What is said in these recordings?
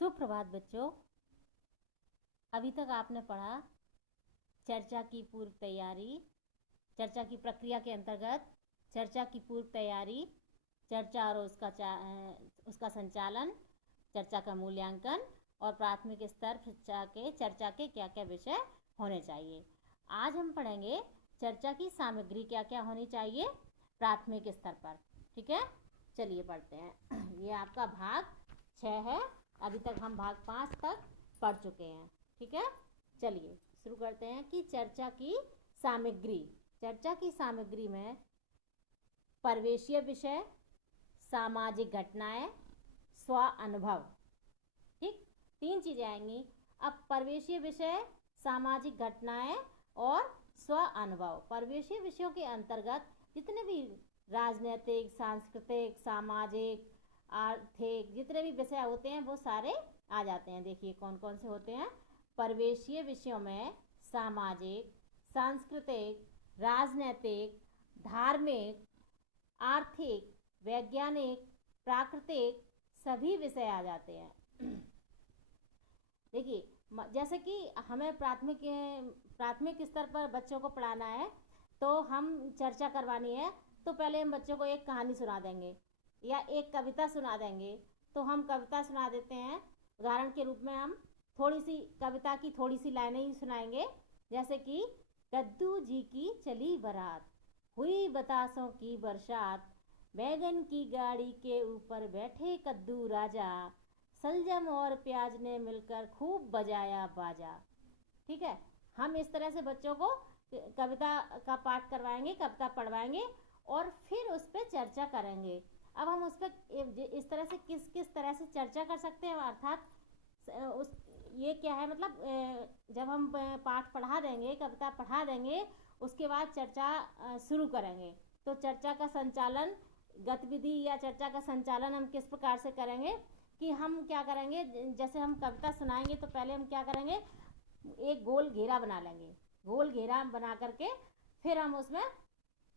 सुप्रभात बच्चों। अभी तक आपने पढ़ा चर्चा की पूर्व तैयारी, चर्चा की प्रक्रिया के अंतर्गत चर्चा की पूर्व तैयारी, चर्चा और उसका संचालन, चर्चा का मूल्यांकन और प्राथमिक स्तर चर्चा के क्या क्या विषय होने चाहिए। आज हम पढ़ेंगे चर्चा की सामग्री क्या क्या होनी चाहिए प्राथमिक स्तर पर। ठीक है, चलिए पढ़ते हैं। ये आपका भाग 6 है। अभी तक हम भाग 5 तक पढ़ चुके हैं। ठीक है, चलिए शुरू करते हैं कि चर्चा की सामग्री। चर्चा की सामग्री में परिवेशीय विषय, सामाजिक घटनाएं, स्व अनुभव, ठीक, 3 चीजें आएंगी। अब परिवेशीय विषय, सामाजिक घटनाएं और स्व अनुभव। परिवेशीय विषयों के अंतर्गत जितने भी राजनीतिक, सांस्कृतिक, सामाजिक, आर्थिक जितने भी विषय होते हैं वो सारे आ जाते हैं। देखिए कौन कौन से होते हैं। परिवेशीय विषयों में सामाजिक, सांस्कृतिक, राजनीतिक, धार्मिक, आर्थिक, वैज्ञानिक, प्राकृतिक सभी विषय आ जाते हैं। देखिए जैसे कि हमें प्राथमिक स्तर पर बच्चों को पढ़ाना है तो हम चर्चा करवानी है तो पहले हम बच्चों को एक कहानी सुना देंगे या एक कविता सुना देंगे। तो हम कविता सुना देते हैं, उदाहरण के रूप में हम थोड़ी सी कविता की थोड़ी सी लाइनें ही सुनाएंगे। जैसे कि कद्दू जी की चली बारात, हुई बतासों की बरसात, बैगन की गाड़ी के ऊपर बैठे कद्दू राजा, सलजम और प्याज ने मिलकर खूब बजाया बाजा। ठीक है, हम इस तरह से बच्चों को कविता का पाठ करवाएंगे, कविता पढ़वाएंगे और फिर उस पर चर्चा करेंगे। अब हम उस पर इस तरह से किस तरह से चर्चा कर सकते हैं, अर्थात उस ये क्या है, मतलब जब हम पाठ पढ़ा देंगे, कविता पढ़ा देंगे, उसके बाद चर्चा शुरू करेंगे। तो चर्चा का संचालन, गतिविधि या चर्चा का संचालन हम किस प्रकार से करेंगे कि हम क्या करेंगे, जैसे हम कविता सुनाएंगे तो पहले हम क्या करेंगे, एक गोल घेरा बना लेंगे। गोल घेरा बना करके फिर हम उसमें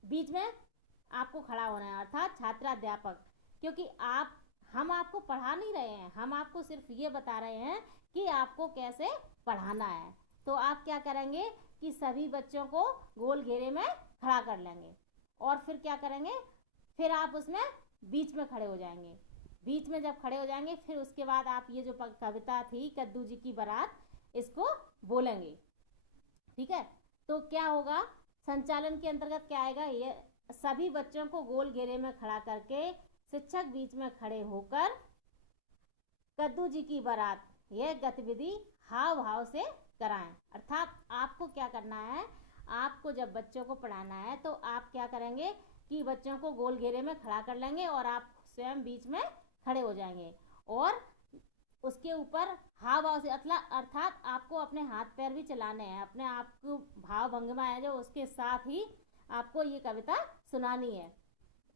बीच में आपको खड़ा होना है, अर्थात छात्राध्यापक, क्योंकि हम आपको पढ़ा नहीं रहे हैं, हम आपको सिर्फ ये बता रहे हैं कि आपको कैसे पढ़ाना है। तो आप क्या करेंगे कि सभी बच्चों को गोल घेरे में खड़ा कर लेंगे और फिर क्या करेंगे, फिर आप उसमें बीच में खड़े हो जाएंगे। बीच में जब खड़े हो जाएंगे फिर उसके बाद आप ये जो कविता थी कद्दू जी की बारात, इसको बोलेंगे। ठीक है, तो क्या होगा, संचालन के अंतर्गत क्या आएगा, ये सभी बच्चों को गोल घेरे में खड़ा करके शिक्षक बीच में खड़े होकर कद्दू जी की बारात यह गतिविधि हाव भाव से कराएं। अर्थात आपको क्या करना है, आपको जब बच्चों को पढ़ाना है तो आप क्या करेंगे कि बच्चों को गोल घेरे में खड़ा कर लेंगे और आप स्वयं बीच में खड़े हो जाएंगे और उसके ऊपर हाव भाव से अर्थात आपको अपने हाथ पैर भी चलाने हैं, अपने आप को भाव भंगिमा है जो उसके साथ ही आपको ये कविता सुनानी है।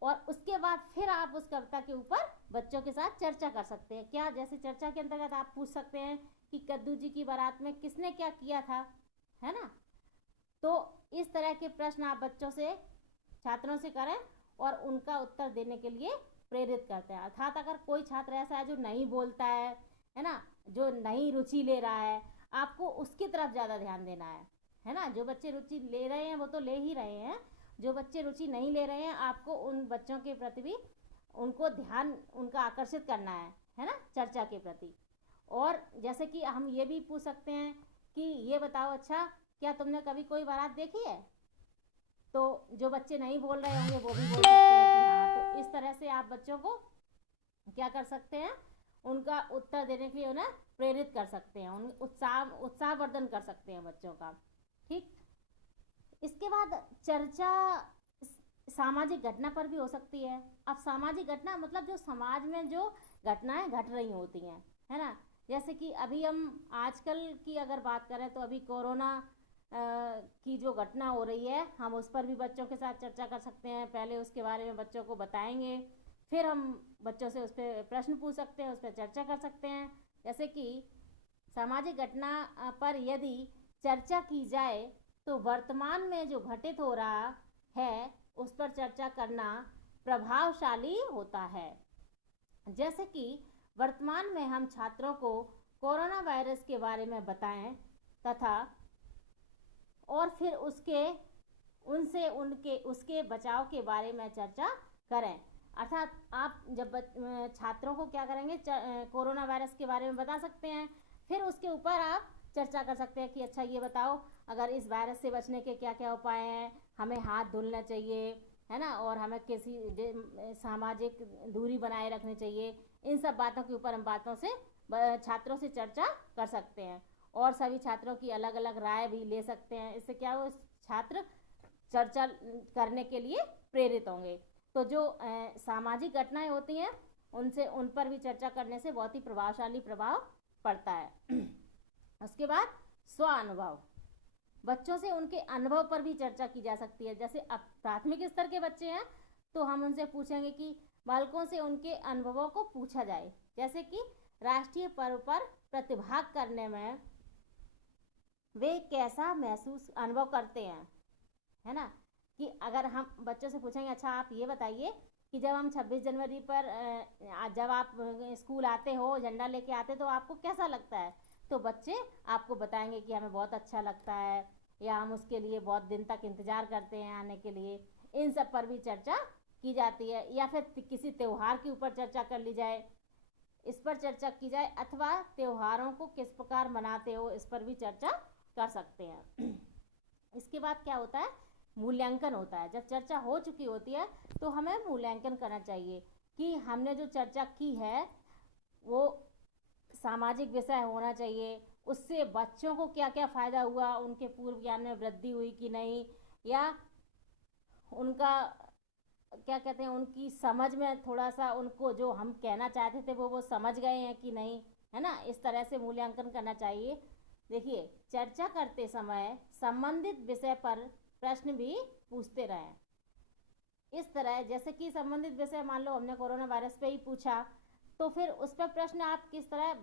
और उसके बाद फिर आप उस कविता के ऊपर बच्चों के साथ चर्चा कर सकते हैं। क्या, जैसे चर्चा के अंतर्गत आप पूछ सकते हैं कि कद्दू जी की बारात में किसने क्या किया था, है ना। तो इस तरह के प्रश्न आप बच्चों से, छात्रों से करें और उनका उत्तर देने के लिए प्रेरित करते हैं। अर्थात अगर कोई छात्र ऐसा है जो नहीं बोलता है ना, जो नहीं रुचि ले रहा है, आपको उसकी तरफ ज़्यादा ध्यान देना है ना। जो बच्चे रुचि ले रहे हैं वो तो ले ही रहे हैं, जो बच्चे रुचि नहीं ले रहे हैं आपको उन बच्चों के प्रति भी उनको ध्यान उनका आकर्षित करना है ना, चर्चा के प्रति। और जैसे कि हम ये भी पूछ सकते हैं कि ये बताओ, अच्छा क्या तुमने कभी कोई बारात देखी है। तो जो बच्चे नहीं बोल रहे होंगे वो भी बोल सकते हैं कि हाँ। तो इस तरह से आप बच्चों को क्या कर सकते हैं, उनका उत्तर देने के लिए उन्हें प्रेरित कर सकते हैं, उन उत्साहवर्धन कर सकते हैं बच्चों का। ठीक, इसके बाद चर्चा सामाजिक घटना पर भी हो सकती है। अब सामाजिक घटना मतलब जो समाज में जो घटनाएं घट रही होती हैं, है ना। जैसे कि अभी हम आजकल की अगर बात करें तो अभी कोरोना की जो घटना हो रही है, हम उस पर भी बच्चों के साथ चर्चा कर सकते हैं। पहले उसके बारे में बच्चों को बताएंगे, फिर हम बच्चों से उस पर प्रश्न पूछ सकते हैं, उस पर चर्चा कर सकते हैं। जैसे कि सामाजिक घटना पर यदि चर्चा की जाए तो वर्तमान में जो घटित हो रहा है उस पर चर्चा करना प्रभावशाली होता है। जैसे कि वर्तमान में हम छात्रों को कोरोना वायरस के बारे में बताएं तथा और फिर उसके बचाव के बारे में चर्चा करें। अर्थात आप जब छात्रों को क्या करेंगे, कोरोना वायरस के बारे में बता सकते हैं, फिर उसके ऊपर आप चर्चा कर सकते हैं कि अच्छा ये बताओ अगर इस वायरस से बचने के क्या क्या उपाय हैं, हमें हाथ धुलना चाहिए, है ना, और हमें किसी सामाजिक दूरी बनाए रखनी चाहिए। इन सब बातों के ऊपर हम छात्रों से चर्चा कर सकते हैं और सभी छात्रों की अलग अलग राय भी ले सकते हैं। इससे क्या वो छात्र चर्चा करने के लिए प्रेरित होंगे। तो जो सामाजिक घटनाएं होती हैं उन पर भी चर्चा करने से बहुत ही प्रभावशाली प्रभाव पड़ता है। उसके बाद स्व अनुभव, बच्चों से उनके अनुभव पर भी चर्चा की जा सकती है। जैसे अब प्राथमिक स्तर के बच्चे हैं तो हम उनसे पूछेंगे कि बालकों से उनके अनुभवों को पूछा जाए, जैसे कि राष्ट्रीय पर्व पर प्रतिभाग करने में वे कैसा महसूस अनुभव करते हैं, है ना। कि अगर हम बच्चों से पूछेंगे अच्छा आप ये बताइए कि जब हम 26 जनवरी पर जब आप स्कूल आते हो, झंडा लेके आते तो आपको कैसा लगता है, तो बच्चे आपको बताएंगे कि हमें बहुत अच्छा लगता है या हम उसके लिए बहुत दिन तक इंतज़ार करते हैं आने के लिए। इन सब पर भी चर्चा की जाती है। या फिर किसी त्यौहार के ऊपर चर्चा कर ली जाए, इस पर चर्चा की जाए, अथवा त्योहारों को किस प्रकार मनाते हो इस पर भी चर्चा कर सकते हैं। इसके बाद क्या होता है, मूल्यांकन होता है। जब चर्चा हो चुकी होती है तो हमें मूल्यांकन करना चाहिए कि हमने जो चर्चा की है वो सामाजिक विषय होना चाहिए, उससे बच्चों को क्या क्या फ़ायदा हुआ, उनके पूर्व ज्ञान में वृद्धि हुई कि नहीं, या उनका क्या कहते हैं उनकी समझ में थोड़ा सा उनको जो हम कहना चाहते थे वो समझ गए हैं कि नहीं, है ना। इस तरह से मूल्यांकन करना चाहिए। देखिए, चर्चा करते समय संबंधित विषय पर प्रश्न भी पूछते रहें। इस तरह जैसे कि संबंधित विषय मान लो हमने कोरोना वायरस पे ही पूछा, तो फिर उस पर प्रश्न आप किस तरह,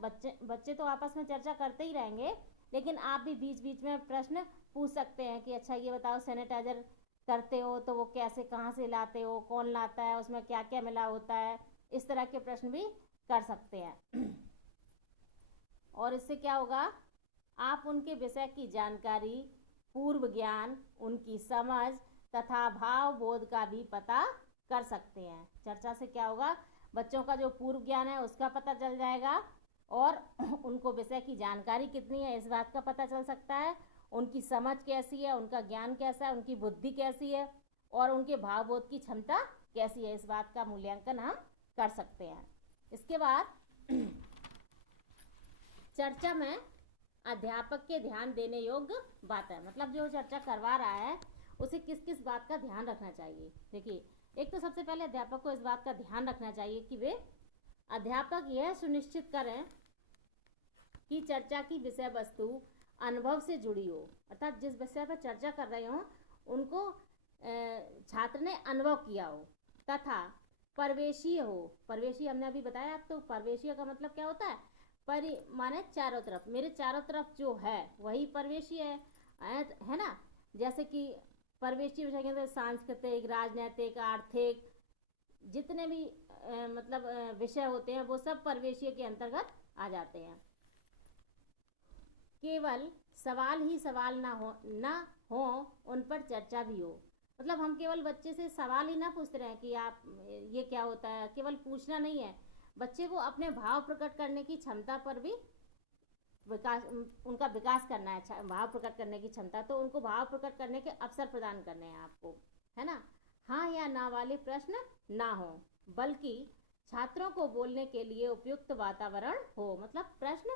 बच्चे तो आपस में चर्चा करते ही रहेंगे, लेकिन आप भी बीच बीच में प्रश्न पूछ सकते हैं कि अच्छा ये बताओ सैनिटाइजर करते हो तो वो कैसे, कहाँ से लाते हो, कौन लाता है, उसमें क्या क्या मिला होता है। इस तरह के प्रश्न भी कर सकते हैं। और इससे क्या होगा, आप उनके विषय की जानकारी, पूर्व ज्ञान, उनकी समझ तथा भाव बोध का भी पता कर सकते हैं। चर्चा से क्या होगा, बच्चों का जो पूर्व ज्ञान है उसका पता चल जाएगा और उनको विषय की जानकारी कितनी है इस बात का पता चल सकता है, उनकी समझ कैसी है, उनका ज्ञान कैसा है, उनकी बुद्धि कैसी है और उनके भाव बोध की क्षमता कैसी है, इस बात का मूल्यांकन हम कर सकते हैं। इसके बाद चर्चा में अध्यापक के ध्यान देने योग्य बात है, मतलब जो चर्चा करवा रहा है उसे किस किस बात का ध्यान रखना चाहिए। देखिए, एक तो सबसे पहले अध्यापक को इस बात का ध्यान रखना चाहिए कि वे अध्यापक यह सुनिश्चित करें कि चर्चा की विषय वस्तु अनुभव से जुड़ी हो, अर्थात जिस विषय पर चर्चा कर रहे हो उनको छात्र ने अनुभव किया हो, तथा परिवेशीय हो। परिवेशीय हमने अभी बताया आपको, परिवेशीय का मतलब क्या होता है, माने चारों तरफ, मेरे चारों तरफ जो है वही परिवेशीय है ना। जैसे कि परिवेशीय विषय के अंदर सांस्कृतिक, राजनैतिक, आर्थिक जितने भी मतलब विषय होते हैं वो सब परिवेशीय के अंतर्गत आ जाते हैं। केवल सवाल ही सवाल ना हो उन पर चर्चा भी हो, मतलब हम केवल बच्चे से सवाल ही ना पूछते रहे कि आप ये क्या होता है, केवल पूछना नहीं है, बच्चे को अपने भाव प्रकट करने की क्षमता पर भी उनका विकास करना है। भाव प्रकट करने की क्षमता, तो उनको भाव प्रकट करने के अवसर प्रदान करने हैं आपको, है ना। हाँ या ना वाले प्रश्न ना हो, बल्कि छात्रों को बोलने के लिए उपयुक्त वातावरण हो, मतलब प्रश्न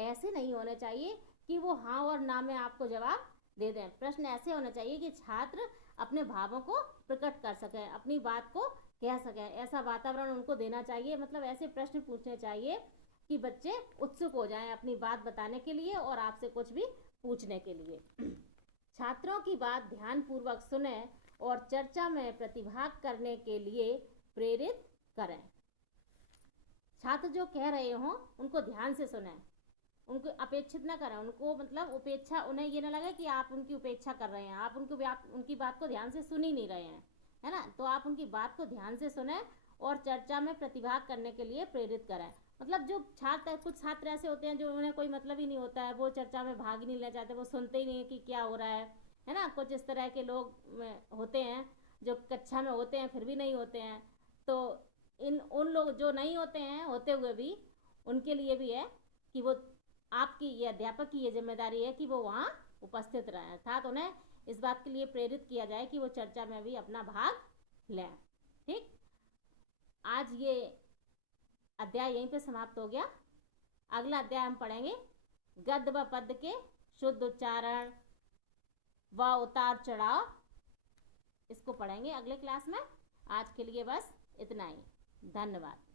ऐसे नहीं होने चाहिए कि वो हाँ और ना में आपको जवाब दे दें। प्रश्न ऐसे होने चाहिए कि छात्र अपने भावों को प्रकट कर सकें, अपनी बात को कह सकें, ऐसा वातावरण उनको देना चाहिए। मतलब ऐसे प्रश्न पूछने चाहिए कि बच्चे उत्सुक हो जाएं अपनी बात बताने के लिए और आपसे कुछ भी पूछने के लिए। छात्रों की बात ध्यानपूर्वक सुने और चर्चा में प्रतिभाग करने के लिए प्रेरित करें। छात्र जो कह रहे हों उनको ध्यान से सुने, उनको अपेक्षित ना करें, उनको मतलब उपेक्षा, उन्हें ये ना लगे कि आप उनकी उपेक्षा कर रहे हैं, आप उनकी बात को ध्यान से सुन ही नहीं रहे हैं, है ना। तो आप उनकी बात को ध्यान से सुने और चर्चा में प्रतिभाग करने के लिए प्रेरित करें। मतलब जो छात्र, कुछ छात्र ऐसे होते हैं जो उन्हें कोई मतलब ही नहीं होता है, वो चर्चा में भाग नहीं लेना चाहते, वो सुनते ही नहीं है कि क्या हो रहा है ना। कुछ इस तरह के लोग होते हैं जो कक्षा में होते हैं फिर भी नहीं होते हैं। तो उन लोग जो नहीं होते हैं होते हुए भी, उनके लिए भी है कि वो, आपकी ये अध्यापक की ये जिम्मेदारी है कि वो वहाँ उपस्थित रहें, अर्थात उन्हें इस बात के लिए प्रेरित किया जाए कि वो चर्चा में भी अपना भाग लें। ठीक, आज ये अध्याय यहीं पे समाप्त हो गया। अगला अध्याय हम पढ़ेंगे गद्य व पद्य के शुद्ध उच्चारण व उतार चढ़ाव, इसको पढ़ेंगे अगले क्लास में। आज के लिए बस इतना ही, धन्यवाद।